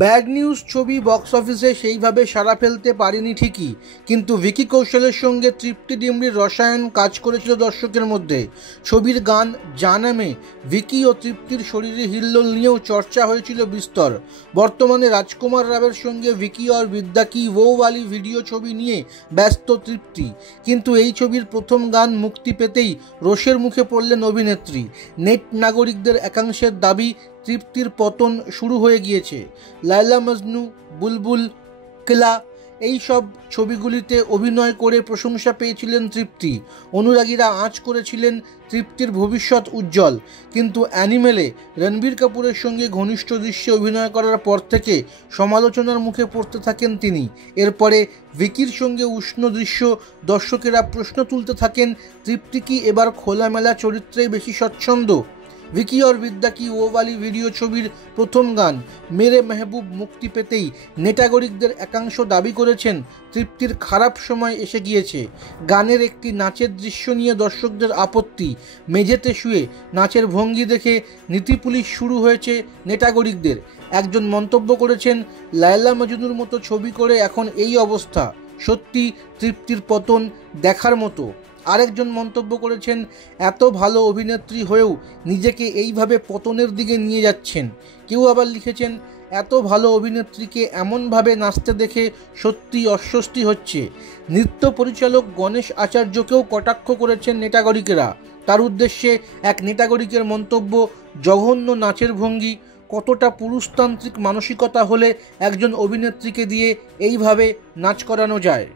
Bad news ছবি box অফিসে সেইভাবে সাড়া ফেলতে পারেনি ঠিকই, কিন্তু ভিকি কৌশলের সঙ্গে তৃপ্তি ডিমরির রসায়ন কাজ করেছিল দর্শকের মধ্যে। ছবির গান জানামে ভিকি ও তৃপ্তির শরীরে হিল্লোল নিয়েও চর্চা হয়েছিল বিস্তর। বর্তমানে রাজকুমার রাওয়ের সঙ্গে ভিকি और বিদ্যা কি वो वाली ভিডিও ছবি নিয়ে ব্যস্ত তৃপ্তি, কিন্তু এই ছবির প্রথম গান মুক্তি পেতেই রোষের মুখে পড়লেন অভিনেত্রী। নেট নাগরিকদের একাংশের দাবি তৃপ্তির পতন শুরু হয়ে গিয়েছে। লায়লা মজনু, বুলবুল, কিলা এই সব ছবিগুলিতে অভিনয় করে প্রশংসা পেয়েছিলেন তৃপ্তি। অনুরাগীরা আঁচ করেছিলেন তৃপ্তির ভবিষ্যৎ উজ্জ্বল, কিন্তু অ্যানিমেলে রণবীর কাপুরের সঙ্গে ঘনিষ্ঠ দৃশ্যে অভিনয় করার পর থেকে সমালোচনার মুখে পড়তে থাকেন তিনি। এরপরে ভিকির সঙ্গে উষ্ণ দৃশ্য দর্শকেরা প্রশ্ন তুলতে থাকেন, তৃপ্তি কি এবার খোলামেলা চরিত্রে বেশি স্বচ্ছন্দ? ভিকি और বিদ্যা কি वो वाली ভিডিও ছবির প্রথম গান মেরে মেহবুব মুক্তি পেতেই নেটাগরিকদের একাংশ দাবি করেছেন তৃপ্তির খারাপ সময় এসে গিয়েছে। গানের একটি নাচের দৃশ্য নিয়ে দর্শকদের আপত্তি, মেঝেতে শুয়ে নাচের ভঙ্গি দেখে নীতি পুলিশ শুরু হয়েছে নেটাগরিকদের। একজন মন্তব্য করেছেন, লায়লা মজনুর মতো ছবি করে এখন এই অবস্থা, সত্যি তৃপ্তির পতন দেখার মতো। আরেকজন মন্তব্য করেছেন, এত ভালো অভিনেত্রী হয়েও নিজেকে এইভাবে পতনের দিকে নিয়ে যাচ্ছেন। কেউ আবার লিখেছেন, এত ভালো অভিনেত্রীকে এমনভাবে নাচতে দেখে সত্যি অস্বস্তি হচ্ছে। নৃত্য পরিচালক গণেশ আচার্যকেও কটাক্ষ করেছেন নেটাগরিকেরা। তার উদ্দেশ্যে এক নেটাগরিকের মন্তব্য, জঘন্য নাচের ভঙ্গি, কতটা পুরুষতান্ত্রিক মানসিকতা হলে একজন অভিনেত্রীকে দিয়ে এইভাবে নাচ করানো যায়।